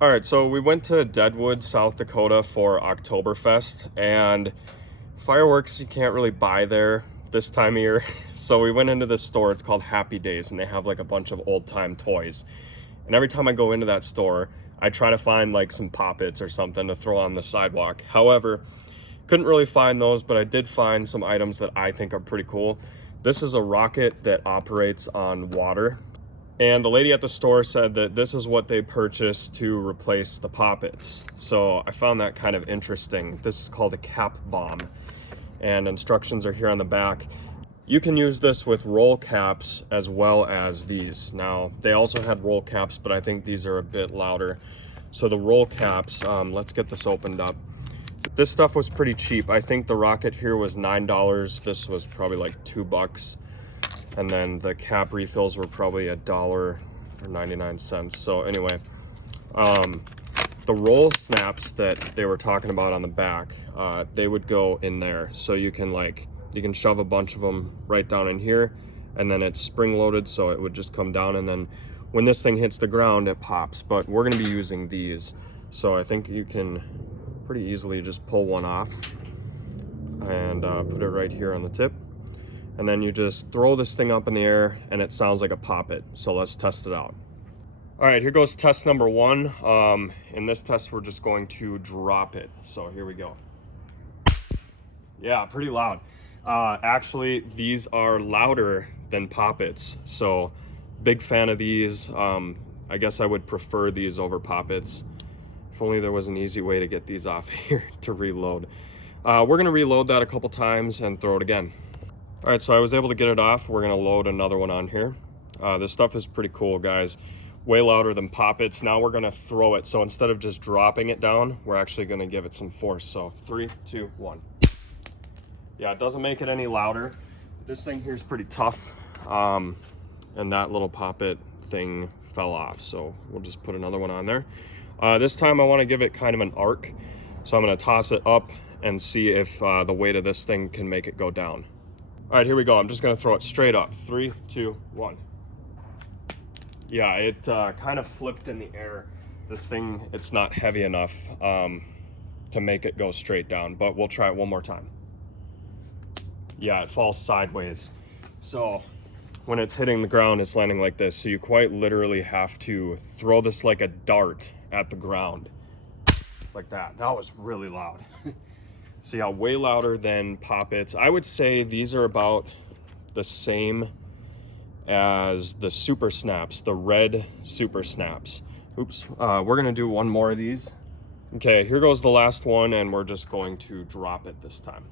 All right, so we went to Deadwood, South Dakota for Oktoberfest, and fireworks you can't really buy there this time of year. So we went into this store, it's called Happy Days, and they have like a bunch of old time toys. And every time I go into that store, I try to find like some poppets or something to throw on the sidewalk. However, couldn't really find those, but I did find some items that I think are pretty cool. This is a rocket that operates on water. And the lady at the store said that this is what they purchased to replace the poppets. So I found that kind of interesting. This is called a cap bomb, and instructions are here on the back. You can use this with roll caps as well as these. Now, they also had roll caps, but I think these are a bit louder. So the roll caps, let's get this opened up. This stuff was pretty cheap. I think the rocket here was $9. This was probably like $2. And then the cap refills were probably $1.99. So anyway, the roll snaps that they were talking about on the back, they would go in there. So you can shove a bunch of them right down in here, and then it's spring loaded, so it would just come down, and then when this thing hits the ground, it pops. But we're gonna be using these. So I think you can pretty easily just pull one off and put it right here on the tip. And then you just throw this thing up in the air and it sounds like a poppet. So let's test it out. All right, here goes test number one. In this test, we're just going to drop it. So here we go. Yeah, pretty loud. Actually, these are louder than poppets. So big fan of these. I guess I would prefer these over poppets. If only there was an easy way to get these off here to reload. We're gonna reload that a couple times and throw it again. All right, so I was able to get it off. We're gonna load another one on here. This stuff is pretty cool, guys. Way louder than poppets. Now we're gonna throw it. So instead of just dropping it down, we're actually gonna give it some force. So 3, 2, 1. Yeah, it doesn't make it any louder. This thing here is pretty tough. And that little poppet thing fell off. So we'll just put another one on there. This time I wanna give it kind of an arc. So I'm gonna toss it up and see if the weight of this thing can make it go down. All right, here we go. I'm just gonna throw it straight up. 3, 2, 1. Yeah, it kind of flipped in the air. This thing, it's not heavy enough to make it go straight down, but we'll try it one more time. Yeah, it falls sideways. So when it's hitting the ground, it's landing like this. So you quite literally have to throw this like a dart at the ground, like that. That was really loud. So yeah, way louder than poppets. I would say these are about the same as the super snaps, the red super snaps. Oops, we're gonna do one more of these. Okay, here goes the last one, and we're just going to drop it this time.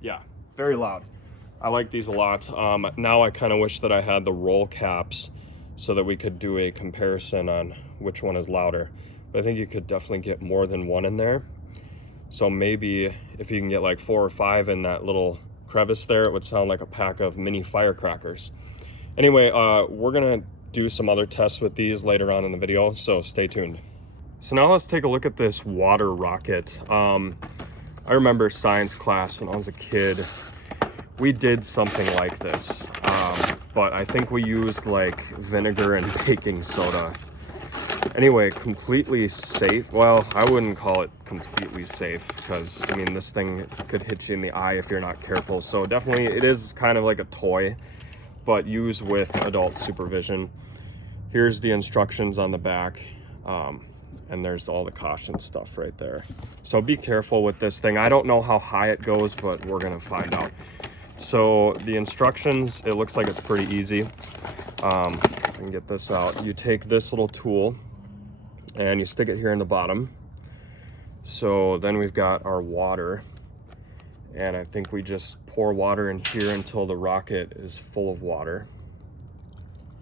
Yeah, very loud. I like these a lot. Now I kind of wish that I had the roll caps so that we could do a comparison on which one is louder. But I think you could definitely get more than one in there. So maybe if you can get like 4 or 5 in that little crevice there, it would sound like a pack of mini firecrackers. Anyway, we're gonna do some other tests with these later on in the video, so stay tuned. So now let's take a look at this water rocket. I remember science class when I was a kid. We did something like this, but I think we used like vinegar and baking soda. Anyway, completely safe. Well, I wouldn't call it completely safe because, I mean, this thing could hit you in the eye if you're not careful. So definitely it is kind of like a toy, but use with adult supervision. Here's the instructions on the back, and there's all the caution stuff right there. So be careful with this thing. I don't know how high it goes, but we're gonna find out. So the instructions, it looks like it's pretty easy. I can get this out. You take this little tool and you stick it here in the bottom. So then we've got our water, and I think we just pour water in here until the rocket is full of water.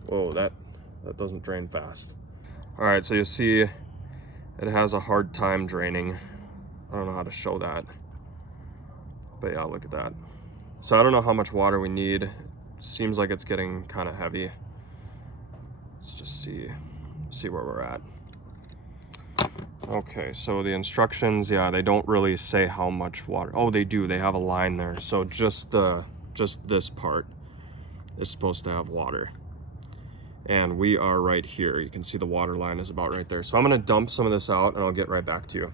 Whoa, that doesn't drain fast. All right, so you'll see it has a hard time draining. I don't know how to show that, but yeah, look at that. So I don't know how much water we need. Seems like it's getting kind of heavy. Let's just see where we're at. Okay, so the instructions, yeah, they don't really say how much water. Oh, they do. They have a line there. So just this part is supposed to have water. and we are right here. You can see the water line is about right there. So I'm gonna dump some of this out and I'll get right back to you.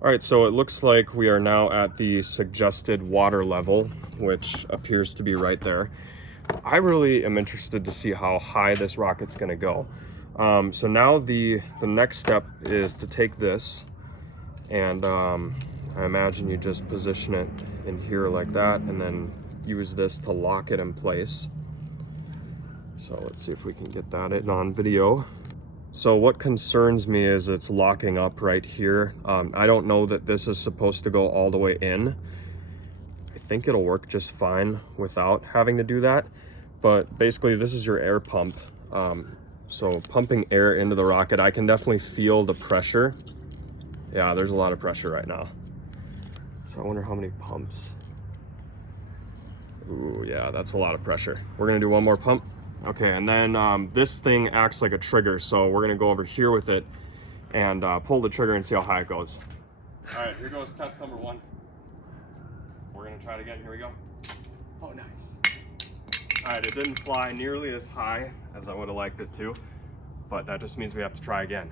All right, so it looks like we are now at the suggested water level, which appears to be right there. I really am interested to see how high this rocket's gonna go. So now the next step is to take this and I imagine you just position it in here like that and then use this to lock it in place. So let's see if we can get that in on video. So what concerns me is it's locking up right here. I don't know that this is supposed to go all the way in. I think it'll work just fine without having to do that. But basically this is your air pump. So pumping air into the rocket, I can definitely feel the pressure. Yeah, there's a lot of pressure right now. So I wonder how many pumps. Ooh, yeah, that's a lot of pressure. We're gonna do one more pump. Okay, and then this thing acts like a trigger, so we're gonna go over here with it and pull the trigger and see how high it goes. All right, here goes test number 1. We're gonna try it again, here we go. Oh, nice. All right, it didn't fly nearly as high as I would have liked it to, but that just means we have to try again.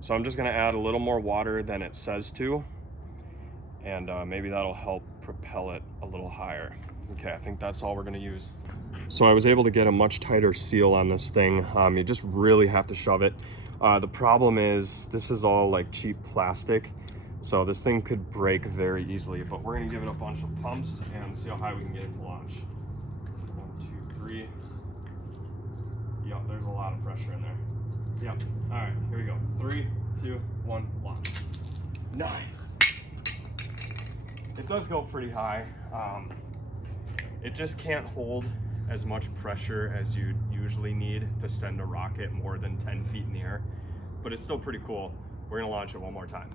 So I'm just gonna add a little more water than it says to, and maybe that'll help propel it a little higher. Okay, I think that's all we're gonna use. So I was able to get a much tighter seal on this thing. You just really have to shove it. The problem is this is all like cheap plastic, so this thing could break very easily, but we're gonna give it a bunch of pumps and see how high we can get it to launch. 1, 2, 3. Yep, there's a lot of pressure in there. Yep, all right, here we go. 3, 2, 1, launch. Nice. It does go pretty high. It just can't hold as much pressure as you usually need to send a rocket more than 10 feet in the air, but it's still pretty cool. We're gonna launch it one more time.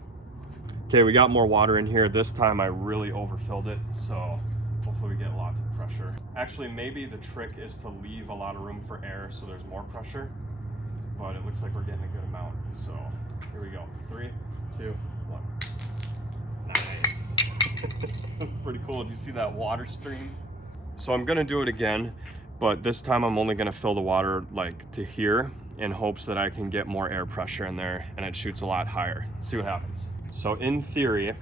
Okay, we got more water in here. This time I really overfilled it, so hopefully we get lots of pressure. Actually, maybe the trick is to leave a lot of room for air so there's more pressure, but it looks like we're getting a good amount. So here we go. 3, 2, 1. Nice. Pretty cool. Did you see that water stream? So I'm gonna do it again, but this time I'm only gonna fill the water like to here in hopes that I can get more air pressure in there and it shoots a lot higher. See what happens. So in theory,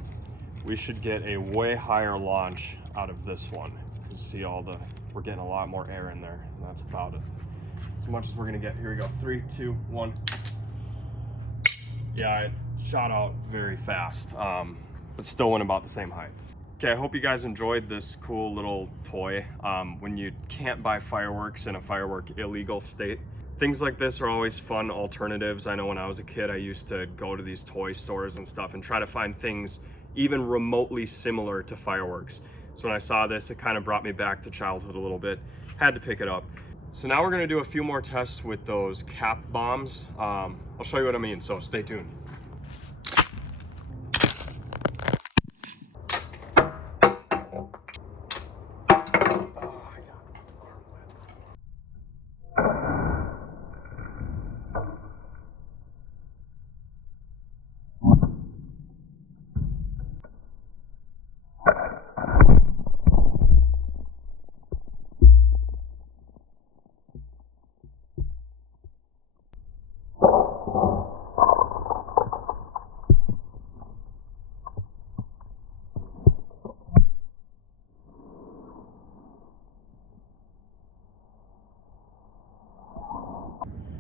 we should get a way higher launch out of this one. You see we're getting a lot more air in there. And that's about it. As much as we're gonna get. Here we go. 3, 2, 1. Yeah, it shot out very fast, but still went about the same height. Okay, I hope you guys enjoyed this cool little toy. When you can't buy fireworks in a firework illegal state, things like this are always fun alternatives. I know when I was a kid, I used to go to these toy stores and stuff and try to find things even remotely similar to fireworks. So when I saw this, it kind of brought me back to childhood a little bit. Had to pick it up. So now we're gonna do a few more tests with those cap bombs. I'll show you what I mean, so stay tuned.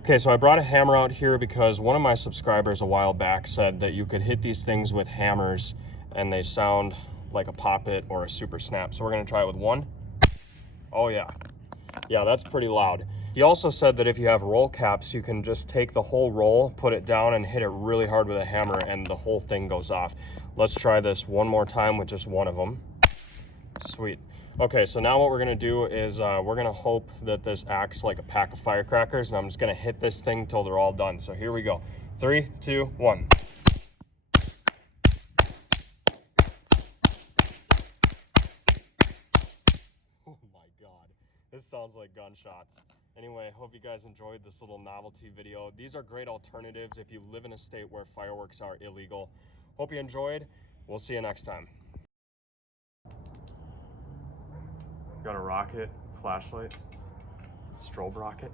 Okay, so I brought a hammer out here because one of my subscribers a while back said that you could hit these things with hammers and they sound like a poppet or a super snap. So we're gonna try it with one. Oh yeah. Yeah, that's pretty loud. He also said that if you have roll caps, you can just take the whole roll, put it down and hit it really hard with a hammer and the whole thing goes off. Let's try this one more time with just one of them. Sweet. Okay, so now what we're gonna do is we're gonna hope that this acts like a pack of firecrackers, and I'm just gonna hit this thing till they're all done. So here we go. 3, 2, 1. Oh my God, this sounds like gunshots. Anyway, hope you guys enjoyed this little novelty video. These are great alternatives if you live in a state where fireworks are illegal. Hope you enjoyed. We'll see you next time. Got a rocket, flashlight, strobe rocket.